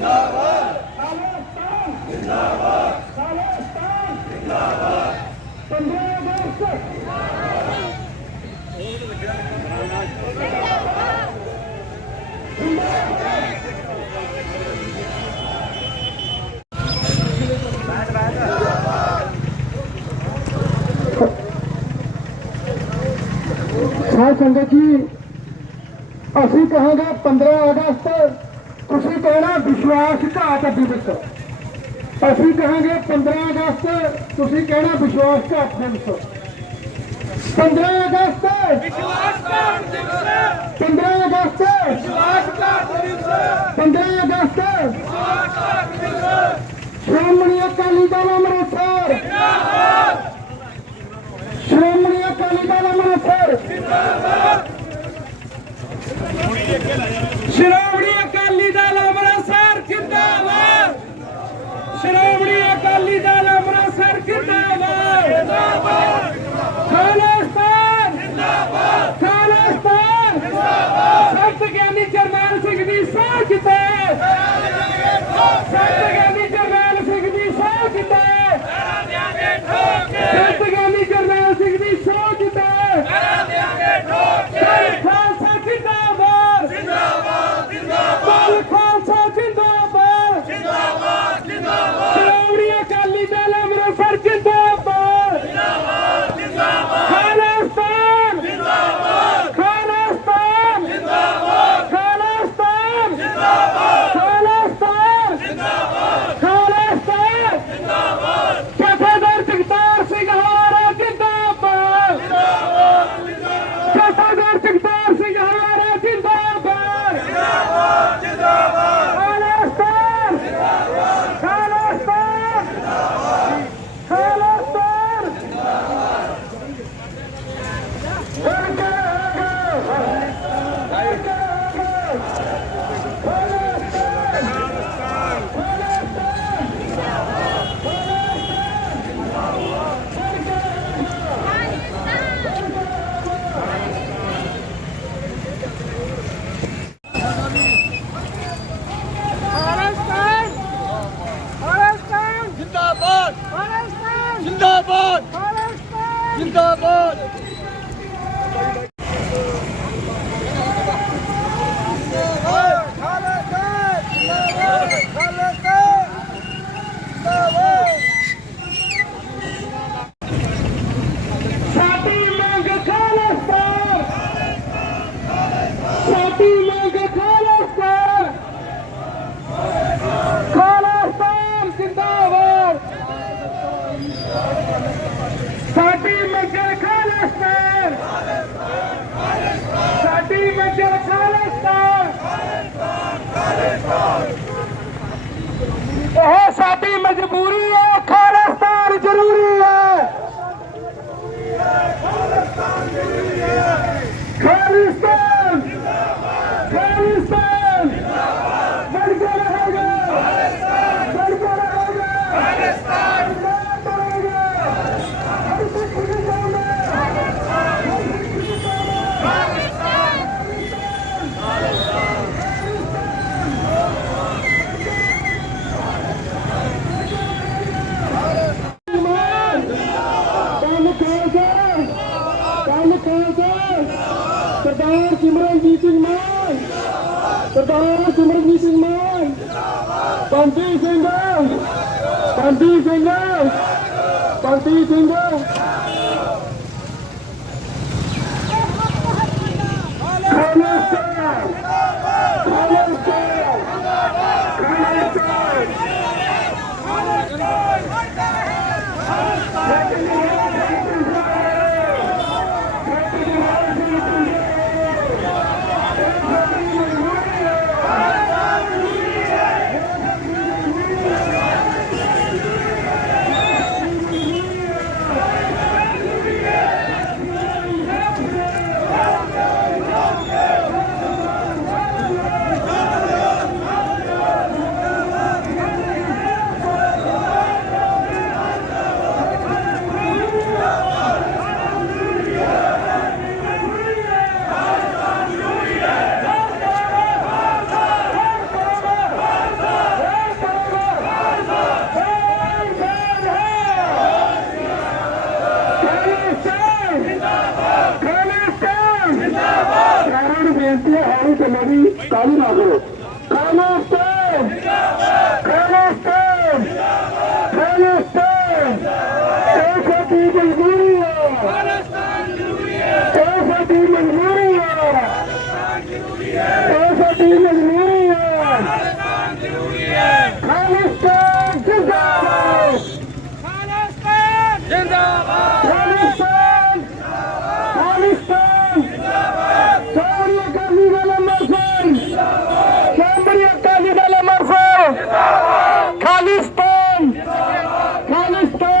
ਜਿੰਦਾਬਾਦ ਖਾਲਿਸਤਾਨ ਜਿੰਦਾਬਾਦ ਖਾਲਿਸਤਾਨ ਜਿੰਦਾਬਾਦ 15 ਅਗਸਤ ਸਾਧ ਸੰਗਤ ਜੀ ਅਸੀਂ ਕਹਾਂਗੇ 15 ਅਗਸਤ ਤੁਸੀਂ ਕਹਿਣਾ ਵਿਸ਼ਵਾਸਘਾਤ ਦਿਵਸ ਅਸੀਂ ਕਹਾਂਗੇ 15 ਅਗਸਤ ਤੁਸੀਂ ਕਹਿਣਾ ਵਿਸ਼ਵਾਸਘਾਤ ਦਿਵਸ 15 ਅਗਸਤ। ਵਿਸ਼ਵਾਸਘਾਤ ਦਿਵਸ। 15 ਅਗਸਤ। ਦਿਵਸ। 15 ਅਗਸਤ। ਵਿਸ਼ਵਾਸਘਾਤ ਦਿਵਸ। ਸ਼੍ਰੋਮਣੀ ਅਕਾਲੀ ਦਲ ਅੰਮ੍ਰਿਤਸਰ। ਸ਼੍ਰੋਮਣੀ ਅਕਾਲੀ ਦਲ ਅੰਮ੍ਰਿਤਸਰ। ਸ਼੍ਰੋਮਣੀ ਅਕਾਲੀ ਦਲ ਅੰਮ੍ਰਿਤਸਰ ਜਿੰਦਾਬਾਦ ਸ਼੍ਰੋਮਣੀ ਅਕਾਲੀ ਦਲ ਅੰਮ੍ਰਿਤਸਰ ਜਿੰਦਾਬਾਦ ਜਿੰਦਾਬਾਦ ਖਾਲਿਸਤਾਨ ਜਿੰਦਾਬਾਦ ਖਾਲਿਸਤਾਨ ਜਿੰਦਾਬਾਦ ਸੰਤ ਗਿਆਨੀ ਜਰਨੈਲ ਸਿੰਘ ਦੀ ਸਹੁੰ ਜਿੱਤੇ ਸੰਤ ਗਿਆਨੀ ਜਰਨੈਲ ਸਿੰਘ ਦੀ ਸਹੁੰ ਜਿੱਤੇ ਸੰਤ ਗਿਆਨੀ ਖਾਲਿਸਤਾਨ ਵਰਗਾ ਰਹੇਗਾ ਵਰਗਾ ਰਹੇਗਾ ਖਾਲਿਸਤਾਨ ਰਹੇਗਾ ਹਰ ਸਿੱਖ ਜਿੰਦਾਬਾਦ ਇਮਾਨ ਕੰਮ ਖਾਲਸਾ ਕੰਮ ਖਾਲਸਾ ਸਰਦਾਰ ਸਿਮਰਨਜੀਤ ਸਿੰਘ ਮਾਨ ਸਰਦਾਰ ਸਿਮਰਨਜੀਤ ਸਿੰਘ ਮਾਨ ਪੰਤੀ ਸਿੰਘ। ਪੰਤੀ ਸਿੰਘ। ਪੰਤੀ ਸਿੰਘ। ਖਾਲਿਸਤਾਨ ਇਹ ਸਾਡੀ ਮਜਬੂਰੀ ਹੈ ਇਹ ਸਾਡੀ ਮਜਬੂਰੀ ਹੈ ਖਾਲਿਸਤਾਨ ਜ਼ਰੂਰੀ ਹੈ ਖਾਲਿਸਤਾਨ ਜਿੰਦਾਬਾਦ ਖਾਲਿਸਤਾਨ ਜਿੰਦਾਬਾਦ ਖਾਲਿਸਤਾਨ ਖਾਲਿਸਤਾਨ ਸਾਰੀ ਅਕਾਲੀ ਦਲ ਅੰਮ੍ਰਿਤਸਰ ਸਾਰੀ ਅਕਾਲੀ ਦਲ ਅੰਮ੍ਰਿਤਸਰ ਖਾਲਿਸਤਾਨ ਖਾਲਿਸਤਾਨ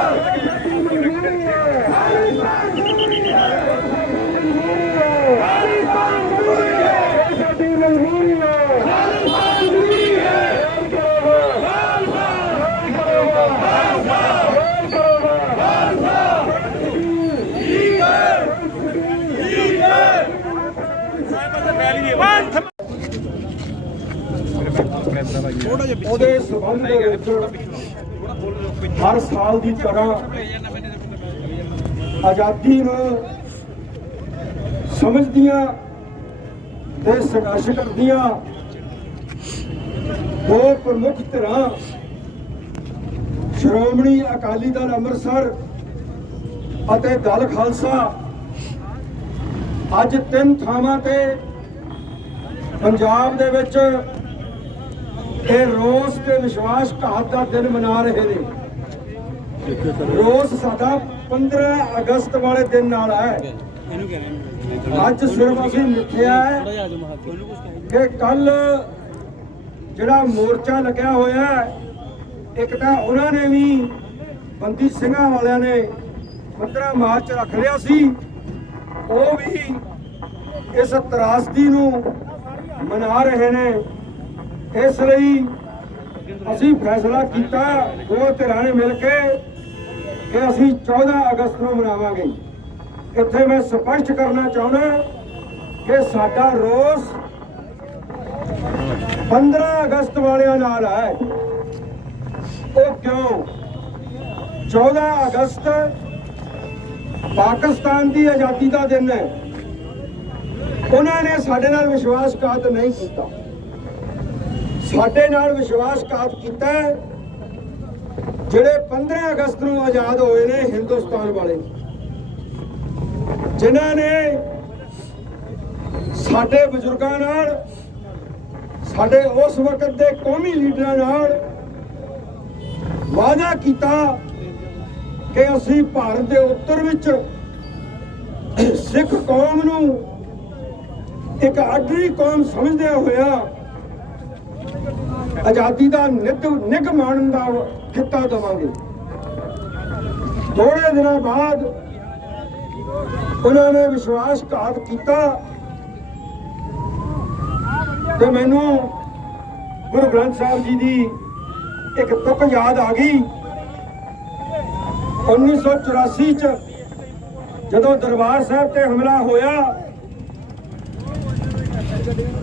ਉਹਦੇ ਸਬੰਧ ਦੇ ਵਿੱਚ ਹਰ ਸਾਲ ਦੀ ਤਰ੍ਹਾਂ ਆਜ਼ਾਦੀ ਨੂੰ ਸਮਝਦੀਆਂ ਤੇ ਸੰਘਰਸ਼ ਕਰਦੀਆਂ ਦੋ ਪ੍ਰਮੁੱਖ ਧਿਰਾਂ, ਸ਼੍ਰੋਮਣੀ ਅਕਾਲੀ ਦਲ ਅੰਮ੍ਰਿਤਸਰ ਅਤੇ ਦਲ ਖਾਲਸਾ, ਅੱਜ ਤਿੰਨ ਥਾਵਾਂ ਤੇ ਪੰਜਾਬ ਦੇ ਵਿੱਚ ਇਹ ਰੋਸ ਤੇ ਵਿਸ਼ਵਾਸ ਘਾਤ ਦਾ ਦਿਨ ਮਨਾ ਰਹੇ ਨੇ। ਰੋਸ ਸਾਡਾ 15 ਅਗਸਤ ਵਾਲੇ ਦਿਨ ਨਾਲ ਹੈ। ਅੱਜ ਸਿਰਫ ਅਸੀਂ ਮਿੱਥਿਆ ਹੈ ਕਿ ਕੱਲ ਜਿਹੜਾ ਮੋਰਚਾ ਲੱਗਿਆ ਹੋਇਆ ਹੈ, ਇੱਕ ਤਾਂ ਉਹਨਾਂ ਨੇ ਵੀ ਬੰਦੀ ਸਿੰਘਾਂ ਵਾਲਿਆਂ ਨੇ 15 ਮਾਰਚ ਰੱਖ ਲਿਆ ਸੀ। ਉਹ ਵੀ ਇਸ ਤਰਾਸਦੀ ਨੂੰ ਮਨਾ ਰਹੇ ਨੇ। ਇਸ ਲਈ ਅਸੀਂ ਫੈਸਲਾ ਕੀਤਾ, ਦੋ ਧਿਰਾਂ ਨੇ ਮਿਲ ਕੇ ਕਿ ਅਸੀਂ 14 ਅਗਸਤ ਨੂੰ ਮਨਾਵਾਂਗੇ। ਇੱਥੇ ਮੈਂ ਸਪਸ਼ਟ ਕਰਨਾ ਚਾਹੁੰਦਾ ਕਿ ਸਾਡਾ ਰੋਸ 15 ਅਗਸਤ ਵਾਲਿਆਂ ਨਾਲ ਹੈ। ਉਹ ਕਿਉਂ? 14 ਅਗਸਤ ਪਾਕਿਸਤਾਨ ਦੀ ਆਜ਼ਾਦੀ ਦਾ ਦਿਨ ਹੈ। ਉਹਨਾਂ ਨੇ ਸਾਡੇ ਨਾਲ ਵਿਸ਼ਵਾਸਘਾਤ ਨਹੀਂ ਕੀਤਾ। ਸਾਡੇ ਨਾਲ ਵਿਸ਼ਵਾਸਘਾਤ ਕੀਤਾ ਜਿਹੜੇ 15 ਅਗਸਤ ਨੂੰ ਆਜ਼ਾਦ ਹੋਏ ਨੇ ਹਿੰਦੁਸਤਾਨ ਵਾਲੇ। ਜਿਨ੍ਹਾਂ ਨੇ ਸਾਡੇ ਬਜ਼ੁਰਗਾਂ ਨਾਲ, ਸਾਡੇ ਉਸ ਵਕਤ ਦੇ ਕੌਮੀ ਲੀਡਰਾਂ ਨਾਲ ਵਾਅਦਾ ਕੀਤਾ ਕਿ ਅਸੀਂ ਭਾਰਤ ਦੇ ਉੱਤਰ ਵਿੱਚ ਸਿੱਖ ਕੌਮ ਨੂੰ ਇੱਕ ਅੱਡਰੀ ਕੌਮ ਸਮਝਦਿਆਂ ਹੋਇਆ ਆਜ਼ਾਦੀ ਦਾ ਨਿੱਘ ਨਿੱਘ ਮਾਣਨ ਦਾ ਖਿੱਤਾ ਦੇਵਾਂਗੇ। ਥੋੜੇ ਦਿਨਾਂ ਬਾਅਦ ਉਹਨਾਂ ਨੇ ਵਿਸ਼ਵਾਸਘਾਤ ਕੀਤਾ ਤੇ ਮੈਨੂੰ ਗੁਰੂ ਗ੍ਰੰਥ ਸਾਹਿਬ ਜੀ ਦੀ ਇੱਕ ਤੁਕ ਯਾਦ ਆ ਗਈ। 1984 ਚ ਜਦੋਂ ਦਰਬਾਰ ਸਾਹਿਬ ਤੇ ਹਮਲਾ ਹੋਇਆ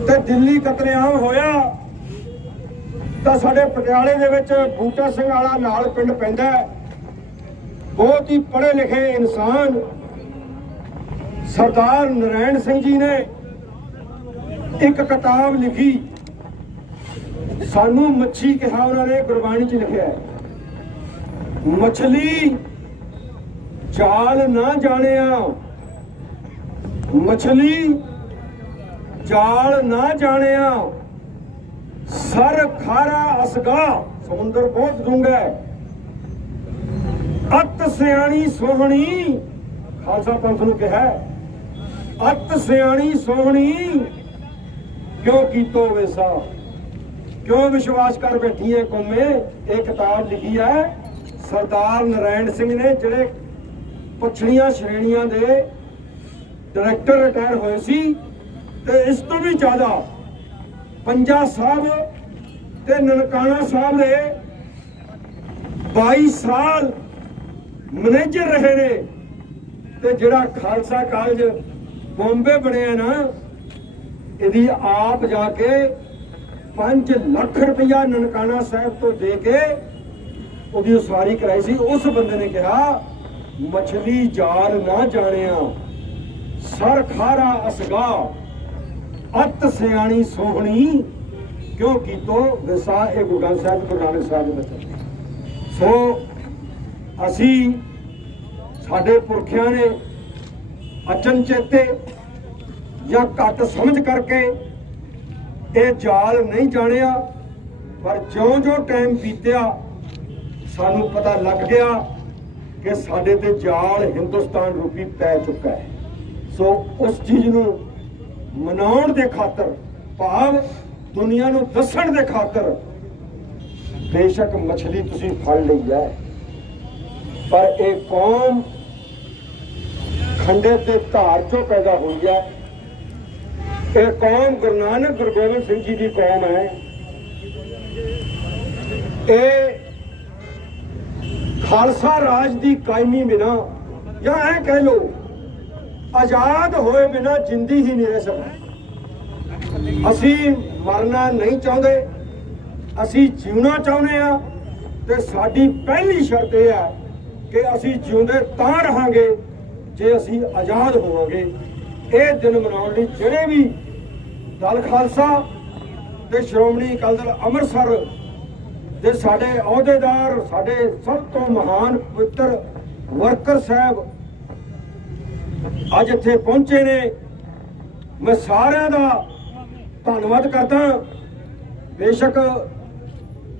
ਤੇ ਦਿੱਲੀ ਕਤਲੇਆਮ ਹੋਇਆ ਤਾਂ ਸਾਡੇ ਪਟਿਆਲੇ ਦੇ ਵਿੱਚ ਬੂਟਾ ਸਿੰਘ ਵਾਲਾ ਨਾਲ ਪਿੰਡ ਪੈਂਦਾ ਬਹੁਤ ਹੀ ਪੜ੍ਹੇ ਲਿਖੇ ਇਨਸਾਨ ਸਰਦਾਰ ਨਰਾਇਣ ਸਿੰਘ ਜੀ ਨੇ ਇੱਕ ਕਿਤਾਬ ਲਿਖੀ। ਸਾਨੂੰ ਮੱਛੀ ਕਿਹਾ ਉਹਨਾਂ ਨੇ, ਗੁਰਬਾਣੀ ਚ ਲਿਖਿਆ ਹੈ। ਮਛਲੀ ਜਾਲ ਨਾ ਜਾਣਿਆ। ਮਛਲੀ ਜਾਲ ਨਾ ਜਾਣਿਆ। ਸਰ ਖਾਰਾ ਅਸਗਾ, ਸਮੁੰਦਰ ਬਹੁਤ ਡੂੰਘਾ ਹੈ। ਅਤ ਸਿਆਣੀ ਸੋਹਣੀ, ਖਾਲਸਾ ਪੰਥ ਨੂੰ ਕਿਹਾ ਅਤ ਸਿਆਣੀ ਸੋਹਣੀ, ਕਿਉਂ ਕੀਤੋ ਵੇਸਾ ਕਿਉਂ ਵਿਸ਼ਵਾਸ ਕਰ ਬੈਠੀ ਹੈ ਕੌਮੇ? ਇਹ ਕਿਤਾਬ ਲਿਖੀ ਹੈ ਸਰਦਾਰ ਨਰਾਇਣ ਸਿੰਘ ਨੇ, ਜਿਹੜੇ ਪਛੜੀਆਂ ਸ਼੍ਰੇਣੀਆਂ ਦੇ ਡਾਇਰੈਕਟਰ ਰਿਟਾਇਰ ਹੋਏ ਸੀ ਤੇ ਇਸ ਤੋਂ ਵੀ ਜ਼ਿਆਦਾ ਪੰਜਾ ਸਾਹਿਬ ਤੇ ਨਨਕਾਣਾ ਸਾਹਿਬ ਦੇ 22 ਸਾਲ ਮੈਨੇਜਰ ਰਹੇ ਨੇ ਤੇ ਜਿਹੜਾ ਖਾਲਸਾ ਕਾਲਜ ਬੰਬੇ ਬਣਿਆ ਨਾ, ਇਹਦੀ ਆਪ ਜਾ ਕੇ 5 ਲੱਖ ਰੁਪਇਆ ਨਨਕਾਣਾ ਸਾਹਿਬ ਤੋਂ ਦੇ ਕੇ ਉਹਦੀ ਉਸਾਰੀ ਕਰਾਈ ਸੀ। ਉਸ ਬੰਦੇ ਨੇ ਕਿਹਾ, ਮਛਲੀ ਜਾਲ ਨਾ ਜਾਣਿਆ ਸਰ ਖਾਰਾ ਅਸਗਾ। ਅਤ ਸਿਆਣੀ ਸੋਹਣੀ, ਕਿਉਂ ਕੀਤੋ? ਵਿਸਾ ਇਹ ਗੁਰੂ ਗ੍ਰੰਥ ਸਾਹਿਬ, ਗੁਰੂ ਨਾਨਕ ਸਾਹਿਬ ਦੇ ਬਚਨ ਸੋ, ਅਸੀਂ ਸਾਡੇ ਪੁਰਖਿਆਂ ਨੇ ਅਚਨ ਚੇਤੇ ਜਾਂ ਘੱਟ ਸਮਝ ਕਰਕੇ ਇਹ ਜਾਲ ਨਹੀਂ ਜਾਣਿਆ, ਪਰ ਜਿਉਂ-ਜਿਉਂ ਟਾਈਮ ਬੀਤਿਆ, ਸਾਨੂੰ ਪਤਾ ਲੱਗ ਗਿਆ ਕਿ ਸਾਡੇ ਤੇ ਜਾਲ ਹਿੰਦੁਸਤਾਨ ਰੂਪੀ ਪੈ ਚੁੱਕਾ ਹੈ। ਸੋ, ਉਸ ਚੀਜ਼ ਨੂੰ ਮਨਾਉਣ ਦੇ ਖਾਤਰ, ਭਾਵ ਦੁਨੀਆ ਨੂੰ ਦੱਸਣ ਦੇ ਖਾਤਰ, ਬੇਸ਼ੱਕ ਮੱਛਲੀ ਤੁਸੀਂ ਫੜ ਲਈ ਹੈ। ਪਰ ਇਹ ਕੌਮ ਖੰਡੇ ਤੇ ਧਾਰ ਚੋਂ ਪੈਦਾ ਹੋਈ ਹੈ। ਇਹ ਕੌਮ ਗੁਰੂ ਨਾਨਕ ਗੁਰੂ ਗੋਬਿੰਦ ਸਿੰਘ ਜੀ ਦੀ ਕੌਮ ਹੈ। ਇਹ ਖਾਲਸਾ ਰਾਜ ਦੀ ਕਾਇਮੀ ਬਿਨਾ, ਜਾਂ ਐ ਕਹਿ ਲੋ ਆਜ਼ਾਦ ਹੋਏ ਬਿਨਾ ਜਿੰਦੀ ਹੀ ਨਹੀਂ ਰਹਿ ਸਕਦੀ। ਅਸੀਂ ਮਰਨਾ ਨਹੀਂ ਚਾਹੁੰਦੇ, ਅਸੀਂ ਜਿਉਣਾ ਚਾਹੁੰਦੇ ਆ ਤੇ ਸਾਡੀ ਪਹਿਲੀ ਸ਼ਰਤ ਇਹ ਹੈ ਕਿ ਅਸੀਂ ਜਿਉਂਦੇ ਤਾਂ ਰਹਾਂਗੇ ਜੇ ਅਸੀਂ ਆਜ਼ਾਦ ਹੋਵਾਂਗੇ। ਇਹ ਦਿਨ ਮਨਾਉਣ ਲਈ ਜਿਹੜੇ ਵੀ ਦਲ ਖਾਲਸਾ ਤੇ ਸ਼੍ਰੋਮਣੀ ਅਕਾਲੀ ਦਲ ਅੰਮ੍ਰਿਤਸਰ ਦੇ ਸਾਡੇ ਅਹੁਦੇਦਾਰ, ਸਾਡੇ ਸਭ ਤੋਂ ਮਹਾਨ ਪਵਿੱਤਰ ਵਰਕਰ ਸਾਹਿਬ ਅੱਜ ਇੱਥੇ ਪਹੁੰਚੇ ਨੇ। ਮੈਂ ਸਾਰਿਆਂ ਦਾ ਧੰਨਵਾਦ ਕਰਦਾ ਬੇਸ਼ੱਕ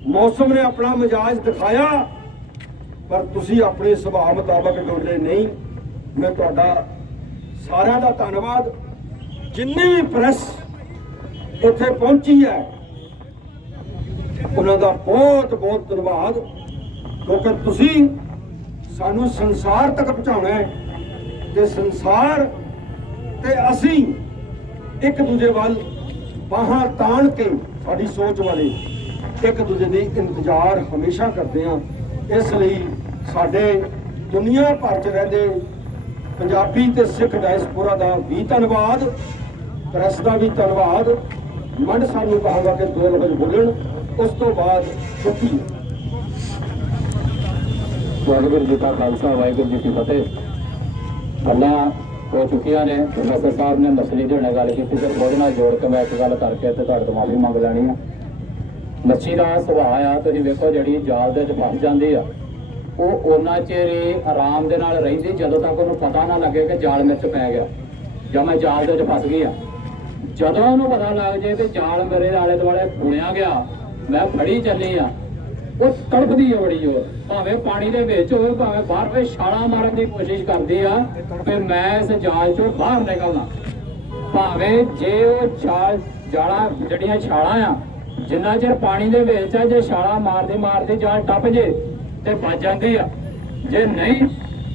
ਮੌਸਮ ਨੇ ਆਪਣਾ ਮਿਜਾਜ ਦਿਖਾਇਆ, ਪਰ ਤੁਸੀਂ ਆਪਣੇ ਸੁਭਾਅ ਮੁਤਾਬਕ ਡੋਲੇ ਨਹੀਂ। ਮੈਂ ਤੁਹਾਡਾ ਸਾਰਿਆਂ ਦਾ ਧੰਨਵਾਦ। ਜਿੰਨੀ ਵੀ ਪ੍ਰੈਸ ਇੱਥੇ ਪਹੁੰਚੀ ਹੈ, ਉਹਨਾਂ ਦਾ ਬਹੁਤ ਬਹੁਤ ਧੰਨਵਾਦ। ਕਿਉਂਕਿ ਤੁਸੀਂ ਸਾਨੂੰ ਸੰਸਾਰ ਤੱਕ ਪਹੁੰਚਾਉਣਾ ਹੈ। ਤੇ ਸੰਸਾਰ ਤੇ ਅਸੀਂ ਇੱਕ ਦੂਜੇ ਵੱਲ ਬਾਹਾਂ ਤਾਣ ਕੇ ਸਾਡੀ ਸੋਚ ਵਾਲੇ ਇੱਕ ਦੂਜੇ ਦੀ ਇੰਤਜ਼ਾਰ ਹਮੇਸ਼ਾ ਕਰਦੇ ਹਾਂ। ਇਸ ਲਈ ਸਾਡੇ ਦੁਨੀਆ ਭਰ ਚ ਰਹਿੰਦੇ ਪੰਜਾਬੀ ਤੇ ਸਿੱਖ ਡਾਇਸਪੋਰਾ ਦਾ ਵੀ ਧੰਨਵਾਦ, ਪ੍ਰੈਸ ਦਾ ਵੀ ਧੰਨਵਾਦ। ਮੰਡ ਸਾਨੂੰ ਕਹਾਂਗਾ ਕਿ ਦੋ ਲਫ਼ਜ਼ ਬੋਲਣ, ਉਸ ਤੋਂ ਬਾਅਦ ਛੁੱਟੀ ਵਾਹਿਗੁਰੂ ਜੀ ਕਾ ਖਾਲਸਾ, ਵਾਹਿਗੁਰੂ ਜੀ ਕੀ ਫਤਿਹ। ਗੱਲਾਂ ਹੋ ਚੁੱਕੀਆਂ ਨੇ ਪ੍ਰੋਫੈਸਰ ਸਾਹਿਬ ਨੇ ਮਛਲੀ ਦੇ ਨਾਲ ਗੱਲ ਕੀਤੀ ਤੇ ਉਹਦੇ ਨਾਲ ਜੋੜ ਕੇ ਮੈਂ ਇੱਕ ਗੱਲ ਕਰਕੇ ਤੇ ਤੁਹਾਡੇ ਤੋਂ ਮਾਫੀ ਮੰਗ ਲੈਣੀ ਆ। ਮੱਛੀ ਦਾ ਸੁਭਾਅ ਆ, ਤੁਸੀਂ ਵੇਖੋ ਜਿਹੜੀ ਜਾਲ ਦੇ ਵਿੱਚ ਫਸ ਜਾਂਦੀ ਆ। ਉਹ ਉਹਨਾਂ ਚਿਰ ਆਰਾਮ ਦੇ ਨਾਲ ਰਹਿੰਦੀ, ਜਦੋਂ ਤੱਕ ਉਹਨੂੰ ਪਤਾ ਨਾ ਲੱਗੇ ਕਿ ਜਾਲ ਵਿੱਚ ਪੈ ਗਿਆ। ਜਾਂ ਮੈਂ ਜਾਲ ਦੇ ਵਿੱਚ ਫਸ ਗਈ ਆ। ਜਦੋਂ ਉਹਨੂੰ ਪਤਾ ਲੱਗ ਜੇ ਕਿ ਜਾਲ ਮੇਰੇ ਆਲੇ ਦੁਆਲੇ ਬੁਣਿਆ ਗਿਆ, ਮੈਂ ਫੜੀ ਚੱਲੀ ਆ ਉਹ ਤੜਫਦੀ ਹੈ ਬੜੀ ਜੋਰ ਭਾਵੇਂ ਪਾਣੀ ਦੇ ਵਿੱਚ ਹੋਵੇ, ਭਾਵੇਂ ਬਾਹਰ ਹੋਵੇ, ਛਾਲਾਂ ਮਾਰਨ ਦੀ ਕੋਸ਼ਿਸ਼ ਕਰਦੀ ਆ ਕਿ ਮੈਂ ਇਸ ਜਾਲ ਚੋਂ ਬਾਹਰ ਨਿਕਲਣਾ ਭਾਵੇਂ ਜੇ ਉਹ ਛਾਲ, ਜਾਲਾ, ਜਿਹੜੀਆਂ ਛਾਲਾਂ ਆ, ਜਿੰਨਾ ਚਿਰ ਪਾਣੀ ਦੇ ਵਿੱਚ ਆ, ਜੇ ਛਾਲਾਂ ਮਾਰਦੀ ਮਾਰਦੀ ਜਾਲ ਟੱਪ ਜੇ ਤੇ ਵੱਜ ਜਾਂਦੀ ਆ। ਜੇ ਨਹੀਂ,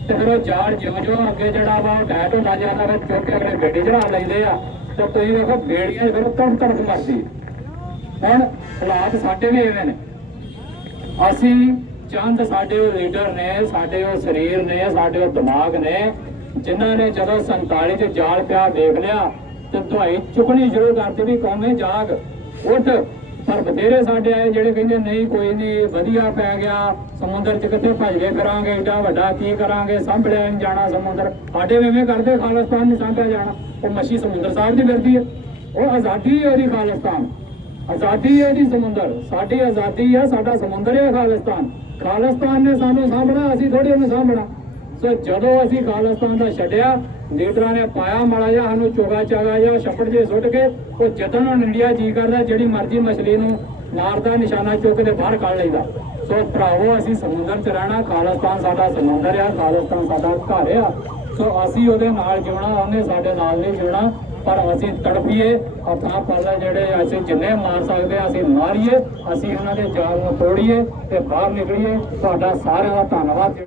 ਤੇ ਫਿਰ ਉਹ ਜਾਲ ਜਿਉਂ ਜਿਉਂ ਅੱਗੇ ਜਿਹੜਾ ਵਾ, ਉਹ ਡੈਟ ਹੁੰਦਾ ਜਾਂਦਾ ਫਿਰ ਚੁੱਕ ਕੇ ਅਗਲੇ ਗੱਡੀ ਚੜਾ ਲੈਂਦੇ ਆ। ਤੇ ਤੁਸੀਂ ਵੇਖੋ, ਬੇੜੀਆਂ 'ਚ ਫਿਰ ਤੜਫ ਤੜਫ ਮਰਦੀ। ਹੁਣ ਹਾਲਾਤ ਸਾਡੇ ਵੀ ਐਵੇਂ ਨੇ। ਅਸੀਂ ਚੰਦ ਸਾਡੇ ਉਹ ਲੀਡਰ ਨੇ, ਸਾਡੇ ਉਹ ਸਰੀਰ ਨੇ, ਸਾਡੇ ਉਹ ਦਿਮਾਗ ਨੇ, ਜਿਨ੍ਹਾਂ ਨੇ ਜਦੋਂ 47 ਚ ਜਾਲ ਪਿਆ ਦੇਖ ਲਿਆ, ਤੇ ਦਵਾਈ ਚੁੱਕਣੀ ਸ਼ੁਰੂ ਕਰਤੀ ਵੀ ਕੌਮੇ ਜਾਗ, ਉੱਠ। ਪਰ ਬਥੇਰੇ ਸਾਡੇ ਆਏ ਜਿਹੜੇ ਕਹਿੰਦੇ, ਨਹੀਂ, ਕੋਈ ਨਹੀਂ ਵਧੀਆ ਪੈ ਗਿਆ, ਸਮੁੰਦਰ ਚ ਕਿੱਥੇ ਭੱਜ ਕਰਾਂਗੇ ਏਡਾ ਵੱਡਾ ਕੀ ਕਰਾਂਗੇ, ਸੰਭਲਿਆ ਨਹੀਂ ਜਾਣਾ ਸਮੁੰਦਰ। ਸਾਡੇ ਵੀ ਕਰਦੇ, ਖਾਲਿਸਤਾਨ ਨਹੀਂ ਸੰਭਿਆ ਜਾਣਾ। ਉਹ ਮੱਛੀ ਸਮੁੰਦਰ ਸਾਹਿਬ ਦੀ ਫਿਰਦੀ ਹੈ। ਉਹ ਆਜ਼ਾਦੀ ਹੈ ਉਹਦੀ ਖਾਲਿਸਤਾਨ। ਆਜ਼ਾਦੀ ਹੈ ਜੀ ਸਮੁੰਦਰ। ਸਾਡੀ ਆਜ਼ਾਦੀ ਹੈ ਸਾਡਾ ਸਮੁੰਦਰ ਹੈ ਖਾਲਿਸਤਾਨ। ਖਾਲਿਸਤਾਨ ਨੇ ਸਾਨੂੰ ਸਾਂਭਣਾ, ਅਸੀਂ ਥੋੜੀ ਉਹਨੂੰ ਸਾਂਭਣਾ। ਸੋ ਜਦੋਂ ਅਸੀਂ ਖਾਲਿਸਤਾਨ ਦਾ ਛੱਡਿਆ, ਲੀਡਰਾਂ ਨੇ ਪਾਇਆ ਮਾੜਾ ਜਿਹਾ, ਸਾਨੂੰ ਚੋਗਾ ਚਾਗਾ ਜਿਹਾ, ਛੱਪੜ ਜੇ ਸੁੱਟ ਕੇ, ਉਹ ਜਤਨ ਨੂੰ ਇੰਡੀਆ ਜੀ ਕਰਦਾ, ਜਿਹੜੀ ਮਰਜ਼ੀ ਮਛਲੀ ਨੂੰ ਮਾਰਦਾ ਨਿਸ਼ਾਨਾ ਚੁੱਕ ਕੇ ਬਾਹਰ ਕੱਢ ਲੈਂਦਾ। ਸੋ ਭਰਾਵੋ, ਅਸੀਂ ਸਮੁੰਦਰ 'ਚ ਰਹਿਣਾ, ਖਾਲਿਸਤਾਨ ਸਾਡਾ ਸਮੁੰਦਰ ਆ, ਖਾਲਿਸਤਾਨ ਸਾਡਾ ਘਰ ਆ। ਸੋ ਅਸੀਂ ਉਹਦੇ ਨਾਲ ਜਿਉਣਾ, ਉਹਨੇ ਸਾਡੇ ਨਾਲ ਨਹੀਂ ਜਿਉਣਾ। ਪਰ ਅਸੀਂ ਤੜਪੀਏ, ਆਪਣਾ ਪੱਲਾ ਜਿਹੜੇ ਅਸੀਂ ਜਿੰਨੇ ਮਾਰ ਸਕਦੇ ਹਾਂ ਅਸੀਂ ਮਾਰੀਏ, ਅਸੀਂ ਉਹਨਾਂ ਦੇ ਜਾਲ ਨੂੰ ਤੋੜੀਏ ਤੇ ਬਾਹਰ ਨਿਕਲੀਏ। ਤੁਹਾਡਾ ਸਾਰਿਆਂ ਦਾ ਧੰਨਵਾਦ।